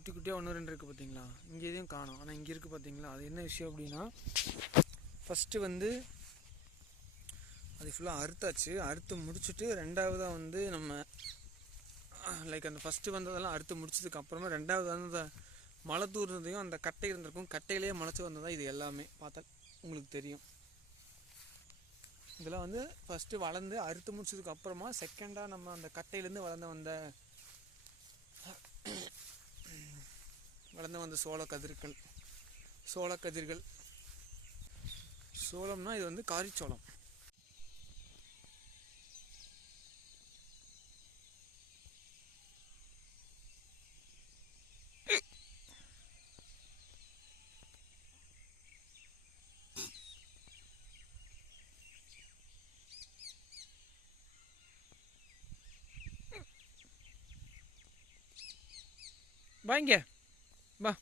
குட்டி குட்டியாக ஒன்று ரெண்டு இருக்குது பார்த்தீங்களா, இங்கே எதையும் காணும். ஆனால் இங்கே இருக்குது பார்த்தீங்களா, அது என்ன விஷயம் அப்படின்னா, ஃபஸ்ட்டு வந்து அது ஃபுல்லாக அறுத்தாச்சு. அறுத்து முடிச்சுட்டு ரெண்டாவதாக வந்து நம்ம லைக் அந்த ஃபஸ்ட்டு வந்ததெல்லாம் அறுத்து முடிச்சதுக்கப்புறமா ரெண்டாவது வந்து அந்த மலை தூர்றதையும் அந்த கட்டை இருந்திருக்கும், கட்டையிலேயே முளைச்சி வந்ததான் இது எல்லாமே. பார்த்தா உங்களுக்கு தெரியும். இதெல்லாம் வந்து ஃபஸ்ட்டு வளர்ந்து அறுத்து முடிச்சதுக்கப்புறமா செகண்டாக நம்ம அந்த கட்டையிலேருந்து வளர்ந்த சோளக்கதிர்கள். சோளம்னா இது வந்து காரிச்சோளம். வாங்க வா.